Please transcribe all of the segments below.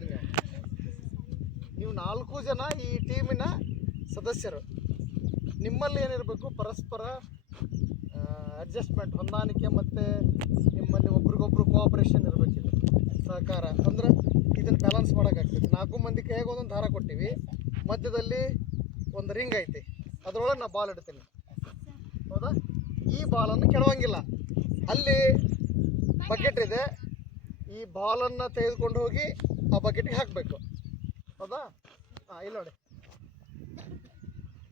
ಇದ್ದೀರಿ. ನೀವು ನಾಲ್ಕು ಜನ ಈ ಟೀಮಿನ ಸದಸ್ಯರು. ನಿಮ್ಮಲ್ಲಿ ಏನಿರಬೇಕು ಪರಸ್ಪರ ಅಡ್ಜಸ್ಟ್ಮೆಂಟ್ ಹೊಂದಾಣಿಕೆ ಮತ್ತು ನಿಮ್ಮಲ್ಲಿ ಒಬ್ರಿಗೊಬ್ರು ಕೋಆಪರೇಷನ್ ಇರಬೇಕಿದೆ ಸಹಕಾರ. ಅಂದ್ರೆ ಇದನ್ನು ಬ್ಯಾಲೆನ್ಸ್ ಮಾಡೋಕ್ಕಾಗ್ತದೆ. ನಾಲ್ಕು ಮಂದಿ ಕೈಗೆ ಒಂದೊಂದು ದಾರ ಕೊಟ್ಟಿವಿ, ಮಧ್ಯದಲ್ಲಿ ಒಂದು ರಿಂಗ್ ಐತಿ. ಅದರೊಳಗೆ ನಾ ಬಾಲ್ ಇಡ್ತೀನಿ. ಹೌದಾ? ಈ ಬಾಲನ್ನು ಕೆಡವಂಗಿಲ್ಲ. ಅಲ್ಲಿ ಬಕೆಟ್ ಇದೆ. ಈ ಬಾಲನ್ನು ತೆಗೆದುಕೊಂಡು ಹೋಗಿ ಆ ಬಕೆಟ್ಗೆ ಹಾಕಬೇಕು. ಹೌದಾ? ಹಾಂ ಇಲ್ಲ ನೋಡಿ.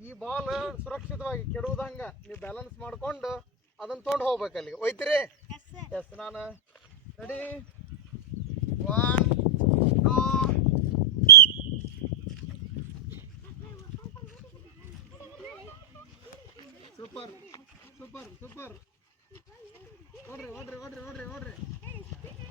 ಈ ಬಾಲ್ ಸುರಕ್ಷಿತವಾಗಿ ಕೆಡುವುದಂಗ ನೀವು ಬ್ಯಾಲೆನ್ಸ್ ಮಾಡ್ಕೊಂಡು ಅದನ್ನು ತೊಗೊಂಡು ಹೋಗ್ಬೇಕು ಅಲ್ಲಿಗೆ. ಒಯ್ತೀರಿ ಎಸ್ ನಾನು. Ready one two super super super ಓಡ್ರಿ ಓಡ್ರಿ ಓಡ್ರಿ ಓಡ್ರಿ ಓಡ್ರಿ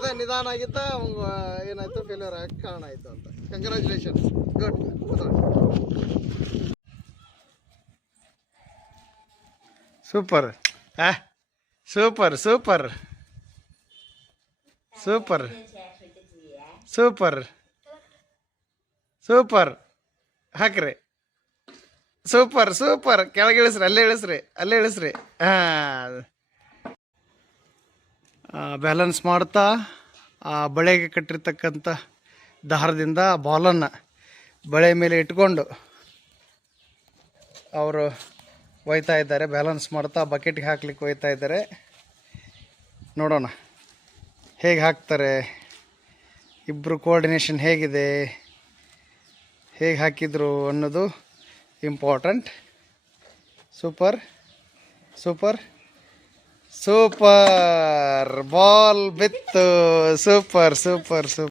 ಅದೇ ನಿಧಾನ ಆಗಿತ್ತ ಏನಾಯ್ತು ಫೇಲ್ಯೂರ್ ಆಗಿ ಕಾರಣ ಆಯ್ತು ಅಂತ. ಕಂಗ್ರ್ಯಾಚುಲೇಷನ್ಸ್ ಗುಡ್ ಸೂಪರ್ ಆ? Super super super super super ಹಾಕ್ರಿ. ಸೂಪರ್ ಸೂಪರ್ ಕೆಳಗೆ ಇಳಿಸ್ರಿ, ಅಲ್ಲೇ ಇಳಿಸ್ರಿ ಅಲ್ಲೇ ಇಳಿಸ್ರಿ. ಹಾಂ ಬ್ಯಾಲೆನ್ಸ್ ಮಾಡ್ತಾ, ಆ ಬಳೆಗೆ ಕಟ್ಟಿರ್ತಕ್ಕಂಥ ದಾರದಿಂದ ಬಾಲನ್ನು ಬಳೆ ಮೇಲೆ ಇಟ್ಕೊಂಡು ಅವರು ಒಯ್ತಾ ಇದ್ದಾರೆ ಬ್ಯಾಲೆನ್ಸ್ ಮಾಡ್ತಾ ಬಕೆಟ್ಗೆ ಹಾಕ್ಲಿಕ್ಕೆ ಒಯ್ತಾ ಇದ್ದಾರೆ. ನೋಡೋಣ, ಹೇಗೆ ಹಾಕ್ತಾರೆ ಇಬ್ಬರು ಕೋಆರ್ಡಿನೇಷನ್ ಹೇಗಿದೆ, ಹೇಗೆ ಹಾಕಿದರು ಅನ್ನೋದು important super super. Super ball with super super super